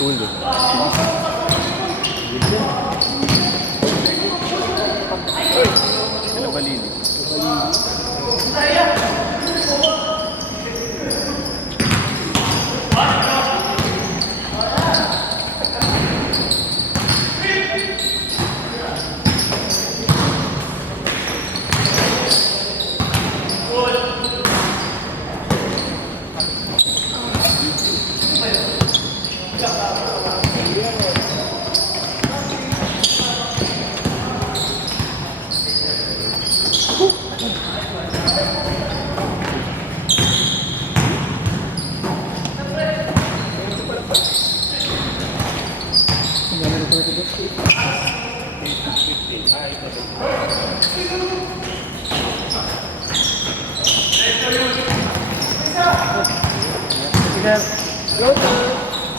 segundo. Nabalili.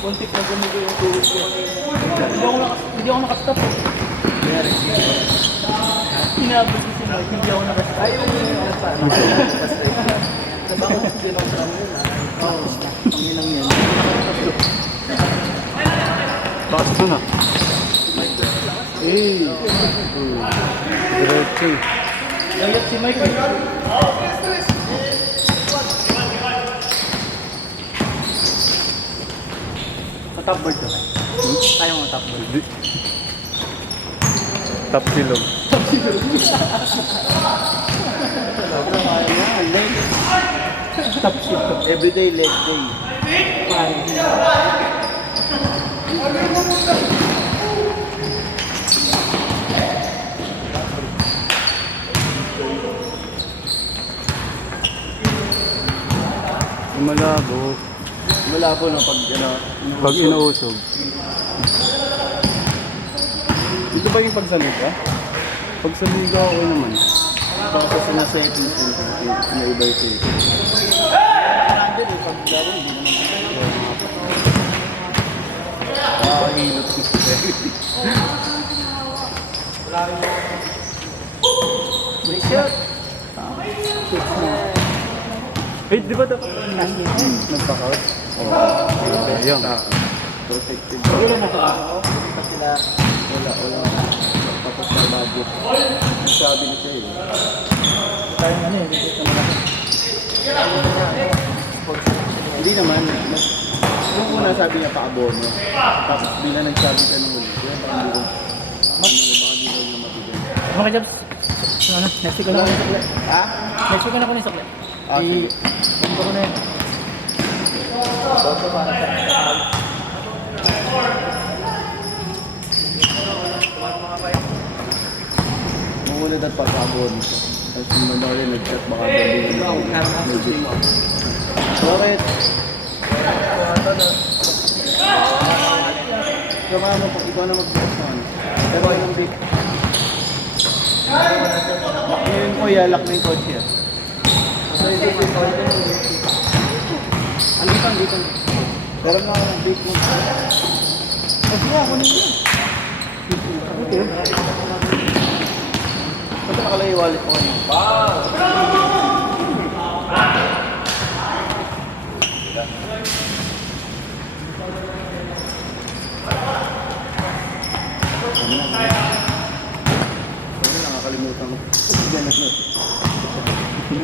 Puntik na gumigo yung tuwid ko. Hindi ako nakastop. Inabot ko siya. Hindi ako nakastop. Ay, yung pa. Baka hindi lang sa amin yun. Oo. Ang ilang yan. Bakit ito na? Diretso. Layat si Michael. Top board to. Kaya mo top board. Top silog. Top silog. Top silog. Everyday leg day. Malabo. Malabo na pag Pag inuusog. Dito ba yung pagsaliga? Pagsaliga okay naman. baka sa na-setting ko na iba ito. Pag gawin, hindi naman Hilot ko siya. Break shot! Wait, di ba ito? Nagpakaut? Oo. Ayun. Protected. Wala na ito. Wala. Tapos sa budget. Sabi ko siya eh. Tayo nga niya, hindi ko malaki. Hindi naman. Yung una sabi niya pa-abono. Tapos bila nagsabi ka ng ulit. Kaya parang hindi ko. Baka di daw niya mabigyan. Okay, Jobs. Ano? Next week ko na ako ni Sokle. Ha? Next week ko na ako ni Sokle. Bumba ko na yun. Boto para sa Mungulad at pagkabon ko. Tapos yung manori nag-chat baka gabi na Bakit? Kamano pag ikaw na mag-boss naman. Pero yung big. Ngayon ko yalak na yung kotse. So yung big ko Andito. Pero na ako ng big mo. Kasi nga ako nila. Ba't nakalagay yung wallet ko kanina? Wow! Nakakalimutan ko.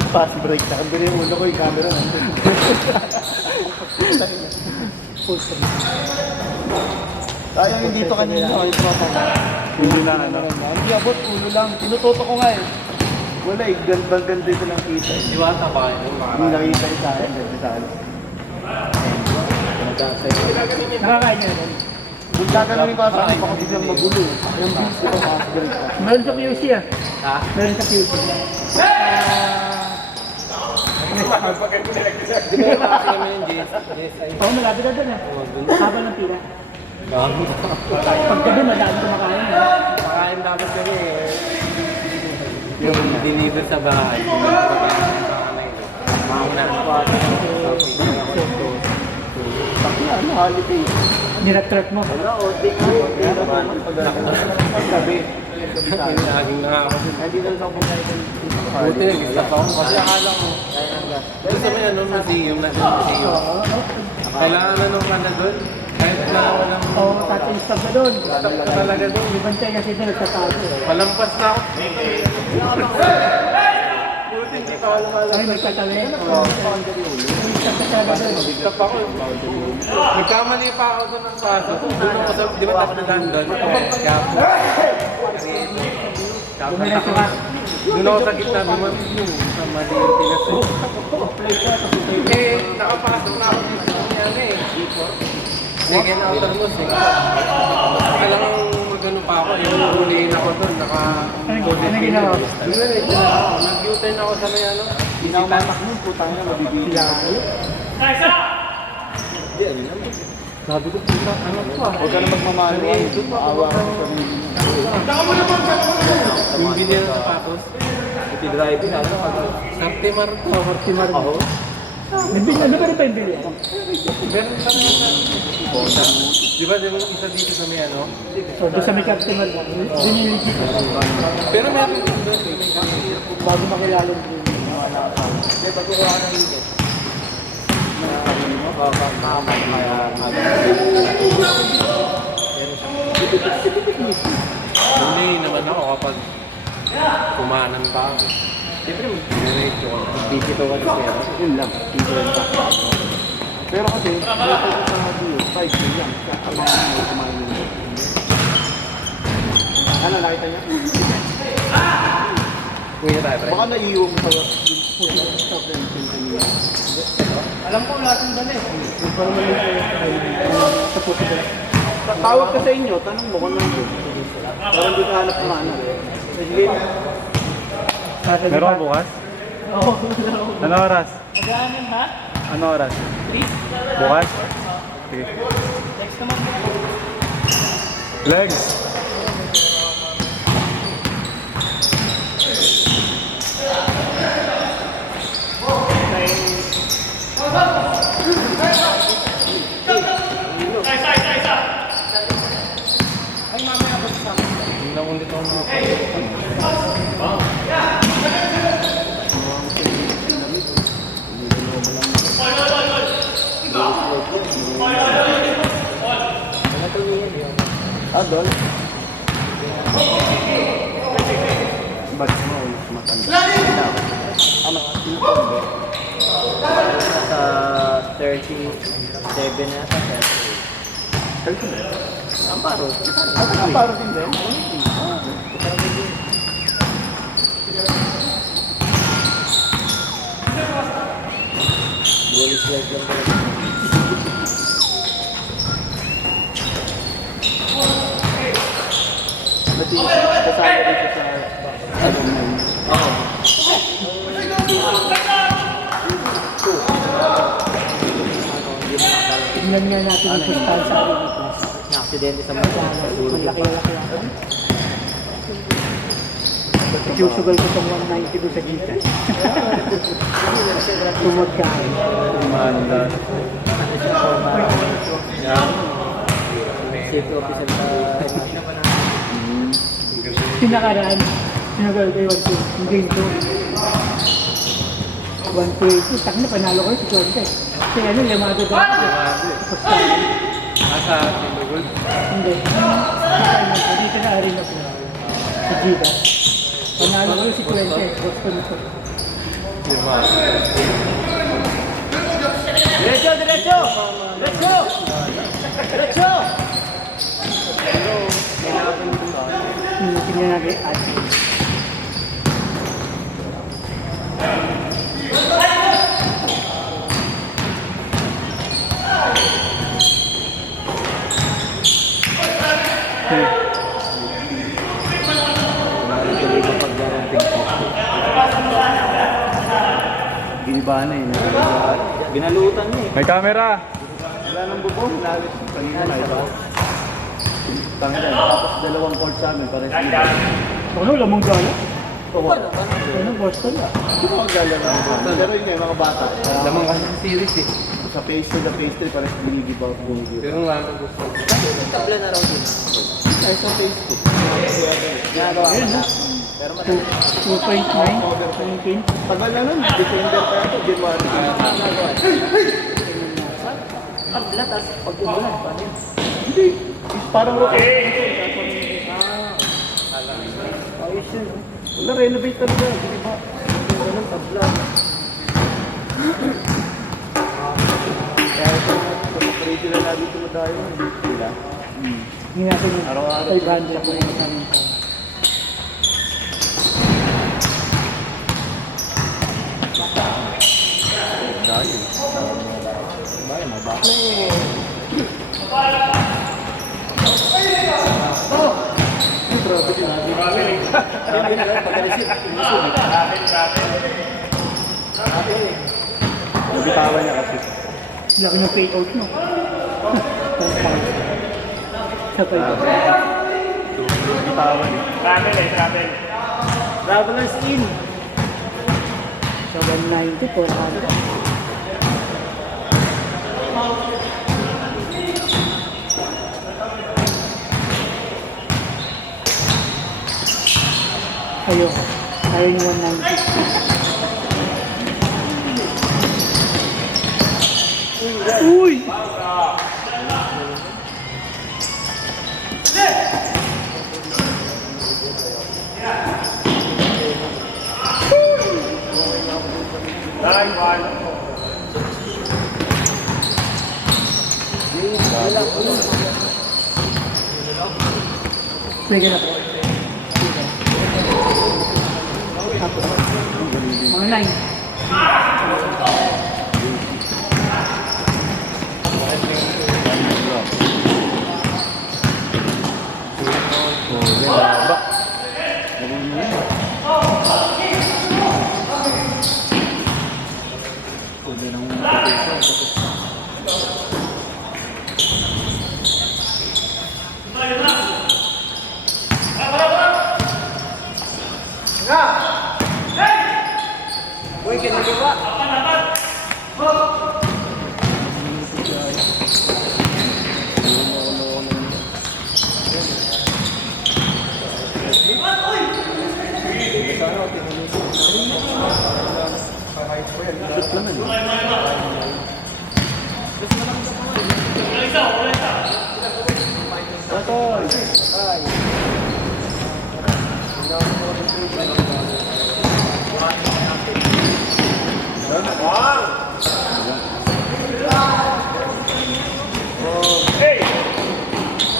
Fast break. Nakabili yung ulo ko yung camera nandun. Full screen. Tayo yung dito kanina. Hindi na ano. Hindi abot, ulo lang. Tinututo ko nga eh. Wala eh, ganda ito lang kita. Diwata pa kayo. Hindi nakita yung sa akin, ganda sa akin. Nakakain niya rin. Kung gagalawin ko sa akin, baka biglang magulo. Yung bilis ko mga sigaret ko. Meron sa QC ah. Ha? Meron sa QC. Di ba yung mga namin yung JSI? Oo, malapit na doon ah. Haba ng pila. Pagka doon, madami kumakain ah. Pakain dapat kami eh. Yung deliver sa bahay. Mauna ko at ano, holiday. Nirat-trap mo. Wala, otik mo. Paggabi. Laging nakakasin. Hindi na ako pumayin. Buti nag-stop ako. Kasi akala ko. Gusto mo yan, museum na museum. Kailangan na nung ka na doon. Kahit na walang... Oo, tatay stop na doon. Stop ka talaga doon. Libantay kasi doon nagtatago. Malampas na ako. Buti hindi pa ako lumalabas. Ay, may katabi. Oo. May stop ka siya doon. Stop ako. Nagkamali pa ako doon ng paso. Doon ako sa... Di ba tayo na doon? Dumiretso ka. Doon ako sa gitna. Mali yung tinasin. Eh, nakapasok na ako dito sa ano eh. Second outer mo, kailangan magano pa ako, yung huliin ako doon, Ano ginawa? Nag-U-turn ako sa may ano, Pinamatak mo, putang na mabibili. sabi ko, puta, ano to ah? Huwag ka na magmamahal. Maawa ka sa sarili mo. Yung binili ng sapatos, Ipi-driving, ano? Saptimar to. Timar mo. Ano ba rin pa yung bili? Meron kami di ba isa dito sa may ano? So, doon sa may customer mo, diniligit. Pero meron din doon, Bago makilala yung bili. Hindi, pagkukuha ka ng higit. huli naman ako kapag kumanan pa ako. Siyempre, mag-diretso ko. Dito ka na siya. Yun lang. Dito lang pa. Pero kasi, dito ka sa dulo, 5 lang. Abangan mo, kumain mo. Ano, nakita niya? Kuya tayo, pre. Baka naiiwan mo sa stop and kanina. Alam ko wala kang dala eh. Parang mali sa puso ba? Tawag ka sa inyo, tanong mo kung nandun. Parang di ka hanap ng ano. Sige. Meron ka bukas? Oo. Ano oras? Magaanan ha? Ano oras? Please? Bukas? Sige. Next naman mo. Legs! Hindi lang ulit ako mga Adol. Ba't mo ulit matanda? Mas Nasa 37 na ata. 30. Amparo. Ang paro din din. Bully slide lang pala. Ba't yung kasama dito sa ano mo? Tignan nga natin yung postal sa akin ito. Na-aksidente sa mga. Maglaki-laki ako. Susugal ko itong 190 doon sa gita. Tumod ka. Umanda. Safety officer sa... Pinakaraan. Sinagal ko yung 1-2. Yung game 2. 1-2. Tak na panalo ko yung si Jorge. Kasi ano, limado daw. Postal. Asa Timbergold. Hindi. Dito na arena ko. Si Gita. Panalo ko si Puente. Boston ito. Diretso! Diretso! Diretso! Diretso! Tingnan natin ate. Giniba na eh. Ginalutan niya eh. May camera! Wala nang bubong. Nalit. Kanina na ito. Tangin. Tapos dalawang court sa amin. Pares dito. Ano, lamang gala? Oo. Ano, Boston ah. Hindi mo kagala lang. Pero yun nga, yung mga bata. Lamang kasi sa series eh. Sa phase 2, sa phase 3, parang binigibaw. Pero nga ako gusto. Tabla na raw din. Ay, sa phase 2. Ginagawa ko na. Pero 2.9, 17. tagal na nun. December pa ito. January. Kabla, tapos pag umulan, paano yun? Hindi. Parang rotation. Ayos yun, no? Wala, renovate talaga. Di ba? Ganun, kabla. Kaya ito, ready na namin tumatayo. Sila. Hindi natin yung Araw-araw. 500 po yung namin sa Dahil. Bayan, mabaka. Grabe din natin. Grabe na lang, pag-alis Nabitawan niya kasi. laki ng payout mo. Sa 500. Nabitawan eh. Travelers in. Sa 190, 400. Ayoko. Ayaw yung 190. Uy! Pwede na po. Tapos, mga 9. Baba. Uy, kinagawa.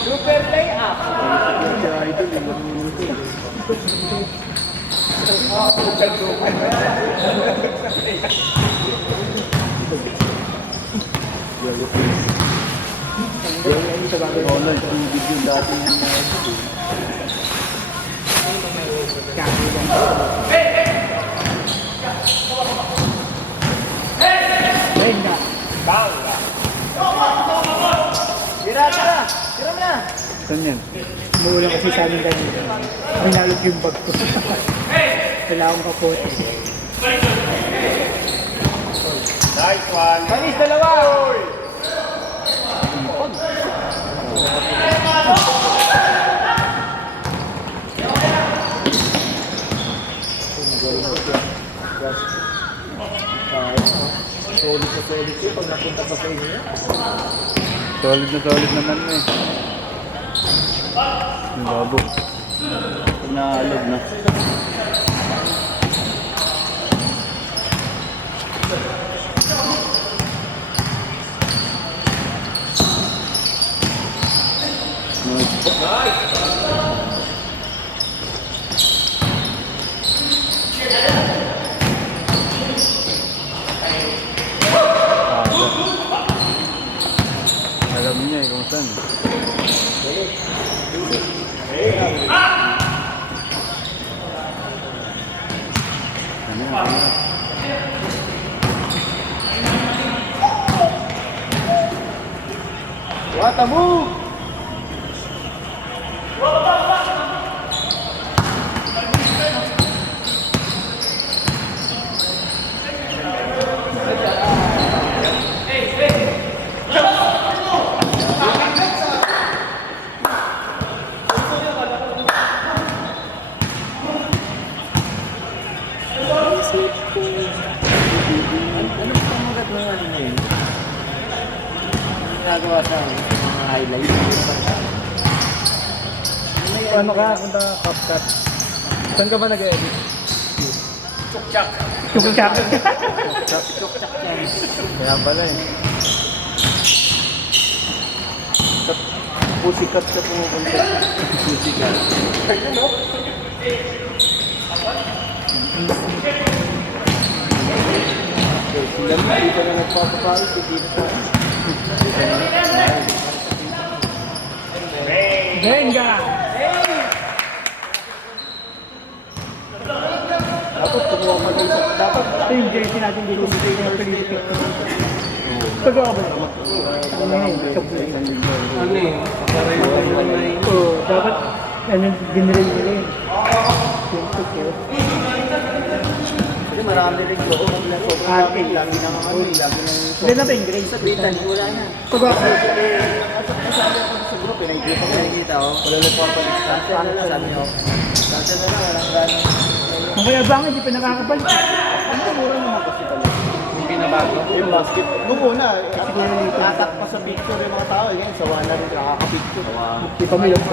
Super layup. Online tubig yung dati yung Ayun na. Tira, tira. Tira mo na. Saan yan? Umuulan kasi sa amin kanina. Minalot yung bag ko. Wala akong kapote. Panis, dalawa. Solid na solid yun pag napunta pa sa inyo. Solid na solid naman eh. Yung labo. Pag naalog na. Alam niya eh kung saan. Ano yan? What a move! ginagawa sa mga highlights. Ano ka? Punta CapCut. Saan ka ba nag-edit? Chok-chak. CapCut. Chok-chak yan. Kaya pala eh. Pusikat siya pumupunta. Pusikat. Sila mo, hindi ka na nagpapapayos. Hindi na sa Venga! dapat kumuha ka dun sa... Dapat Ito yung jersey natin dito sa Philippines. Pagawa ba naman? Ano yun? Chocolate. Ano eh, pareho naman na yun. Oo, dapat ano, ginreel nila yun. Yung chocolate. Kasi marami rin doon naglaro. Ate. Lagi nang ano, lagi nang Hindi na ba yung grade? sabitan, wala na. Pagawa ko. Kasama ko sa grupo, nakikita ko. Wala nagpapalista. Sabi na lang, dati na lang, walang ganang. Ang kaya bangin, di pa nakakabal. Ang mura naman kasi talaga. Yung pinabago. Yung basket. Nung una, tatak pa sa picture yung mga tao. Yan, sawa na rin nakaka-picture. Di pa may yung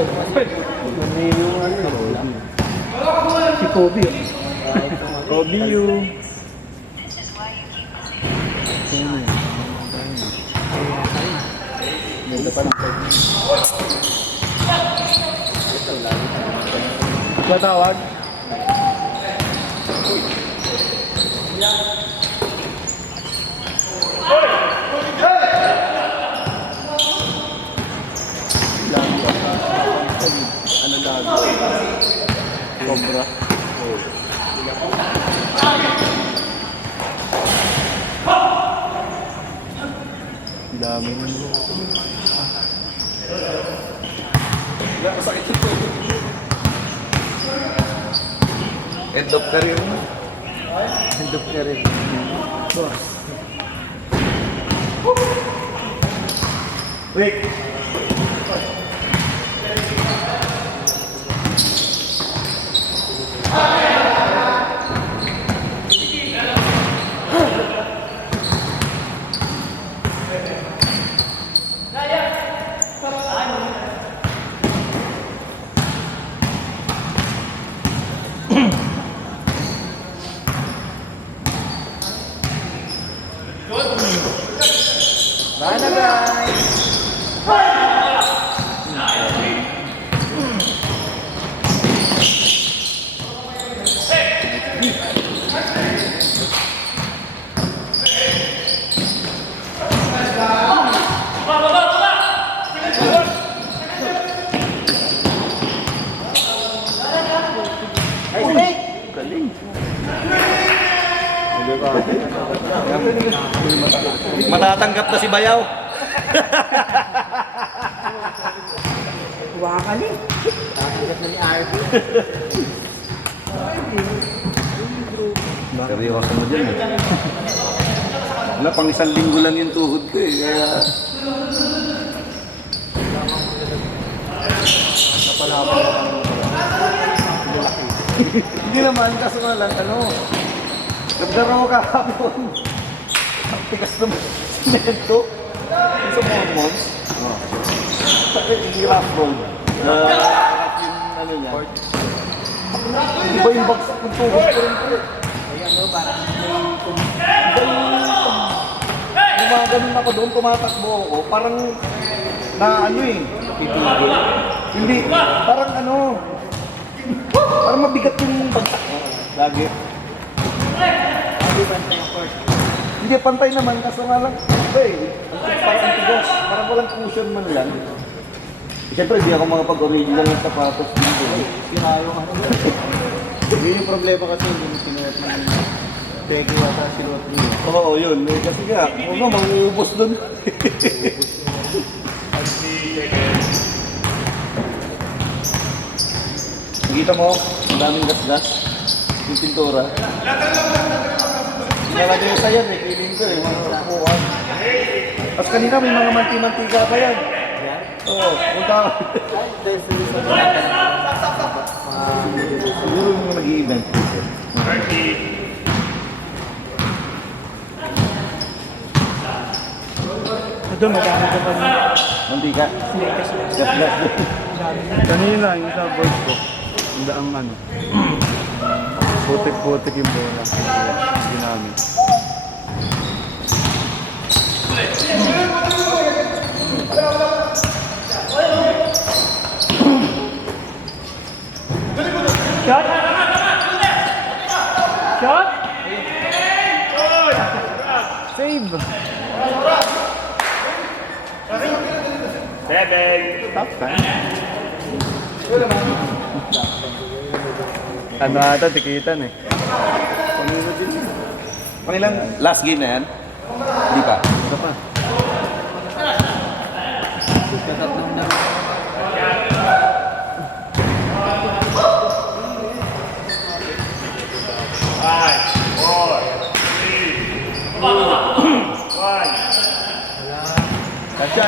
Yung ano, si Kobe. Kobe you. Ganda pa ng pag. Matawag. Ano lagi? Cobra. Dami nyo. End of career mo. End of career. Wait. Bana guys! Galing. Matatanggap na si Bayaw. Wakali. Nakagat na ni RP. Seryoso mo dyan eh. Wala, pang isang linggo lang yung tuhod ko eh. Kaya... Hindi naman, kaso nga lang, ano, nagdaro ka kahapon. Ang tigas naman simento. Sa mga months. Yung rough road. Rough yung ano niya. Iba yung bagsak ng tuhod ko rin po. Ayan no, parang Iba yung gumaganon ako doon, tumatakbo ako. Parang na ano eh. pipigil. Hindi, parang ano. Parang mabigat yung bagsak. Lagi. Hindi ba yung first? Hindi, pantay naman, kaso nga lang, parang tigas, parang walang cushion man lang. Siyempre, di ako makapag-original ng sapatos dito. Sinayo ano. Yun yung problema kasi, hindi mo sinuot ng teki wata sinuot niyo. Oo, yun. Kasi nga, ano, manguubos dun. Nakita mo, ang daming gas-gas, yung pintura. Nalagay sa yan eh, feeling ko eh, mga kapuan. At kanina may mga manti-mantika pa yan. Oo, punta ako. Siguro yung nag-i-event. Doon, madami ka pa rin. Hindi ka. Latest na. Dami na. Kanina, yung sa boys ko, hindi ang ano, putik-putik yung bola. Ginamit. Shot! Shot! Save! Top time. Ano ata, tikitan eh. Pangilan, last game na yan? Hindi pa. Ito pa. Tatlong na. Kasya,